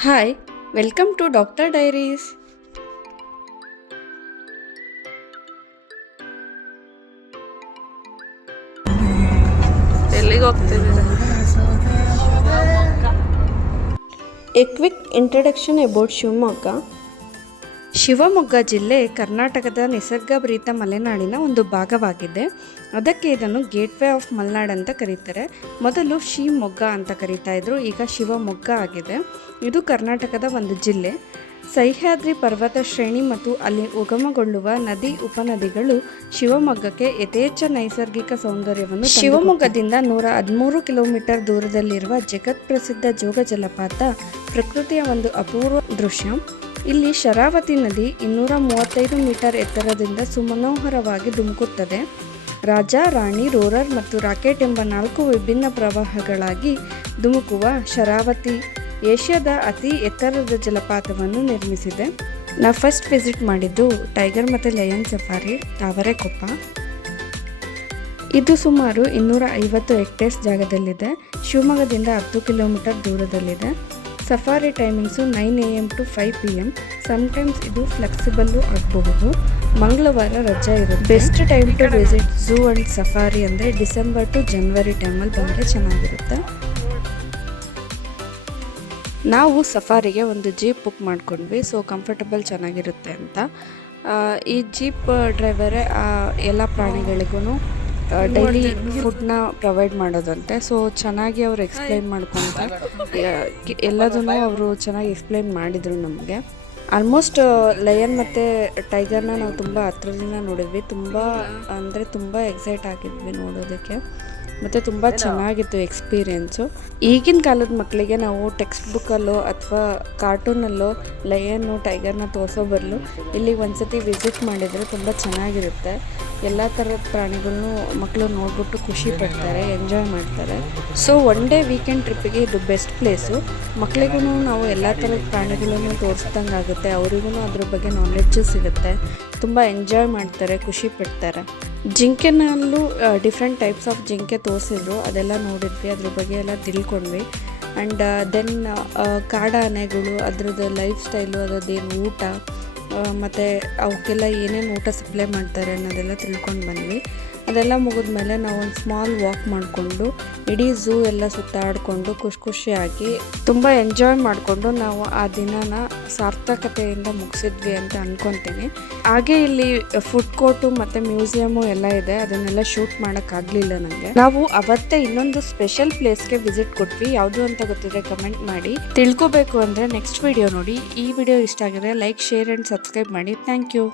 Hi, welcome to doctor diaries. ಎಲ್ಲಿಗೆ ಹೋಗ್ತಿದ್ದೀರಾ? A quick introduction about Shivamogga. Shivamogga ಜಿಲ್ಲೆ ಕರ್ನಾಟಕದ ನಿಸರ್ಗಭರಿತ ಮಲೆನಾಡಿನ ಒಂದು ಭಾಗವಾಗಿದೆ. ಅದಕ್ಕೆ ಇದನ್ನು ಗೇಟ್ವೇ ಆಫ್ ಮಲೆನಾಡ್ ಅಂತ ಕರೀತಾರೆ. ಮೊದಲು ಶಿವಮೊಗ್ಗ ಅಂತ ಕರೀತಾ ಇದ್ರು, ಈಗ ಶಿವಮೊಗ್ಗ ಆಗಿದೆ. ಇದು ಕರ್ನಾಟಕದ ಒಂದು ಜಿಲ್ಲೆ. ಸಹ್ಯಾದ್ರಿ ಪರ್ವತ ಶ್ರೇಣಿ ಮತ್ತು ಅಲ್ಲಿ ಉಗಮಗೊಳ್ಳುವ ನದಿ ಉಪನದಿಗಳು ಶಿವಮೊಗ್ಗಕ್ಕೆ ಯಥೇಚ್ಛ ನೈಸರ್ಗಿಕ ಸೌಂದರ್ಯವನ್ನು. ಶಿವಮೊಗ್ಗದಿಂದ 113 ಕಿಲೋಮೀಟರ್ ದೂರದಲ್ಲಿರುವ ಜಗತ್ ಪ್ರಸಿದ್ಧ ಜೋಗ ಜಲಪಾತ ಪ್ರಕೃತಿಯ ಒಂದು ಅಪೂರ್ವ ದೃಶ್ಯ. ಇಲ್ಲಿ ಶರಾವತಿ ನದಿ 235 ಮೀಟರ್ ಎತ್ತರದಿಂದ ಸುಮನೋಹರವಾಗಿ ಧುಮುಕುತ್ತದೆ. ರಾಜ, ರಾಣಿ, ರೋರರ್ ಮತ್ತು ರಾಕೆಟ್ ಎಂಬ 4 ವಿಭಿನ್ನ ಪ್ರವಾಹಗಳಾಗಿ ಧುಮುಕುವ ಶರಾವತಿ ಏಷ್ಯಾದ ಅತಿ ಎತ್ತರದ ಜಲಪಾತವನ್ನು ನಿರ್ಮಿಸಿದೆ. ನಾವು ಫಸ್ಟ್ ವಿಸಿಟ್ ಮಾಡಿದ್ದು ಟೈಗರ್ ಮತ್ತು ಲಯನ್ ಸಫಾರಿ ತಾವರೆಕೊಪ್ಪ. ಇದು ಸುಮಾರು 250 ಹೆಕ್ಟೇರ್ಸ್ ಜಾಗದಲ್ಲಿದೆ. ಶಿವಮೊಗ್ಗದಿಂದ 10 ಕಿಲೋಮೀಟರ್ ದೂರದಲ್ಲಿದೆ. Safari timings 9 AM to 5 PM. Sometimes ಇದು ಫ್ಲೆಕ್ಸಿಬಲ್ಲು ಆಗಬಹುದು. ಮಂಗಳವಾರ ರಜೆ ಇರುತ್ತೆ. Best time to visit zoo and safari ಅಂದರೆ ಡಿಸೆಂಬರ್ ಟು ಜನವರಿ ಟೈಮಲ್ಲಿ ಬಂದರೆ ಚೆನ್ನಾಗಿರುತ್ತೆ. ನಾವು ಸಫಾರಿಗೆ ಒಂದು ಜೀಪ್ ಬುಕ್ ಮಾಡ್ಕೊಂಡ್ವಿ, ಸೊ ಕಂಫರ್ಟಬಲ್ ಚೆನ್ನಾಗಿರುತ್ತೆ ಅಂತ. ಈ ಜೀಪ್ ಡ್ರೈವರೇ ಎಲ್ಲ ಪ್ರಾಣಿಗಳಿಗೂ ಡೈಲಿ ಫುಡ್ನ ಪ್ರೊವೈಡ್ ಮಾಡೋದಂತೆ. ಸೊ ಚೆನ್ನಾಗಿ ಅವರು ಎಕ್ಸ್ಪ್ಲೈನ್ ಮಾಡ್ಕೊತ ಎಲ್ಲದನ್ನು ಅವರು ಚೆನ್ನಾಗಿ ಎಕ್ಸ್ಪ್ಲೈನ್ ಮಾಡಿದರು ನಮಗೆ. ಆಲ್ಮೋಸ್ಟ್ ಲಯನ್ ಮತ್ತು ಟೈಗರ್ನ ನಾವು ತುಂಬ ಹತ್ರದಿಂದ ನೋಡಿದ್ವಿ. ತುಂಬ ಎಕ್ಸೈಟ್ ಆಗಿದ್ವಿ ನೋಡೋದಕ್ಕೆ, ಮತ್ತು ತುಂಬ ಚೆನ್ನಾಗಿತ್ತು ಎಕ್ಸ್ಪೀರಿಯೆನ್ಸು. ಈಗಿನ ಕಾಲದ ಮಕ್ಕಳಿಗೆ ನಾವು ಟೆಕ್ಸ್ಟ್ ಬುಕ್ಕಲ್ಲೋ ಅಥವಾ ಕಾರ್ಟೂನಲ್ಲೋ ಲಯನ್ನು ಟೈಗರ್ನ ತೋರಿಸೋ ಬದಲು ಇಲ್ಲಿಗೆ ಒಂದ್ಸತಿ ವಿಸಿಟ್ ಮಾಡಿದರೆ ತುಂಬ ಚೆನ್ನಾಗಿರುತ್ತೆ. ಎಲ್ಲ ಥರದ ಪ್ರಾಣಿಗಳನ್ನೂ ಮಕ್ಕಳು ನೋಡ್ಬಿಟ್ಟು ಖುಷಿ ಪಡ್ತಾರೆ, ಎಂಜಾಯ್ ಮಾಡ್ತಾರೆ. ಸೊ ಒನ್ ಡೇ ವೀಕೆಂಡ್ ಟ್ರಿಪ್ಪಿಗೆ ಇದು ಬೆಸ್ಟ್ ಪ್ಲೇಸು. ಮಕ್ಕಳಿಗೂ ನಾವು ಎಲ್ಲ ಥರದ ಪ್ರಾಣಿಗಳನ್ನು ತೋರಿಸ್ದಂಗೆ ಆಗುತ್ತೆ, ಅವರಿಗೂ ಅದ್ರ ಬಗ್ಗೆ ನಾಲೆಡ್ಜು ಸಿಗುತ್ತೆ, ತುಂಬ ಎಂಜಾಯ್ ಮಾಡ್ತಾರೆ, ಖುಷಿ ಪಡ್ತಾರೆ. ಜಿಂಕೆನಲ್ಲೂ ಡಿಫ್ರೆಂಟ್ ಟೈಪ್ಸ್ ಆಫ್ ಜಿಂಕೆ ತೋರಿಸಿದ್ರು, ಅದೆಲ್ಲ ನೋಡಿದ್ವಿ, ಅದ್ರ ಬಗ್ಗೆ ಎಲ್ಲ ತಿಳ್ಕೊಂಡ್ವಿ. ಆ್ಯಂಡ್ ದೆನ್ ಕಾಡಾನೆಗಳು, ಅದ್ರದ್ದು ಲೈಫ್ ಸ್ಟೈಲು, ಅದರದ್ದೇನು ಊಟ ಮತ್ತು ಅವಕ್ಕೆಲ್ಲ ಏನೇನು ಊಟ ಸಪ್ಲೈ ಮಾಡ್ತಾರೆ ಅನ್ನೋದೆಲ್ಲ ತಿಳ್ಕೊಂಡು ಬಂದ್ವಿ. ಅದೆಲ್ಲ ಮುಗಿದ್ಮೇಲೆ ನಾವು ಒಂದು ಸ್ಮಾಲ್ ವಾಕ್ ಮಾಡಿಕೊಂಡು ಇಡೀ ಝೂ ಎಲ್ಲ ಸುತ್ತಾಡಿಕೊಂಡು ಖುಷಿಯಾಗಿ ತುಂಬ ಎಂಜಾಯ್ ಮಾಡಿಕೊಂಡು ನಾವು ಆ ದಿನನ ಸಾರ್ಥಕತೆಯಿಂದ ಮುಗಿಸಿದ್ವಿ ಅಂತ ಅಂದ್ಕೊತೀನಿ. ಹಾಗೆ ಇಲ್ಲಿ ಫುಡ್ ಕೋರ್ಟು ಮತ್ತು ಮ್ಯೂಸಿಯಮು ಎಲ್ಲ ಇದೆ, ಅದನ್ನೆಲ್ಲ ಶೂಟ್ ಮಾಡೋಕ್ಕಾಗಲಿಲ್ಲ ನನಗೆ. ನಾವು ಅವತ್ತೇ ಇನ್ನೊಂದು ಸ್ಪೆಷಲ್ ಪ್ಲೇಸ್ಗೆ ವಿಸಿಟ್ ಕೊಟ್ವಿ, ಯಾವುದು ಅಂತ ಗೊತ್ತಿದ್ರೆ ಕಮೆಂಟ್ ಮಾಡಿ. ತಿಳ್ಕೊಬೇಕು ಅಂದರೆ ನೆಕ್ಸ್ಟ್ ವಿಡಿಯೋ ನೋಡಿ. ಈ ವಿಡಿಯೋ ಇಷ್ಟ ಆಗಿದ್ರೆ ಲೈಕ್, ಶೇರ್ ಆ್ಯಂಡ್ ಸಬ್ಸ್ಕ್ರೈಬ್ ಮಾಡಿ. Thank you.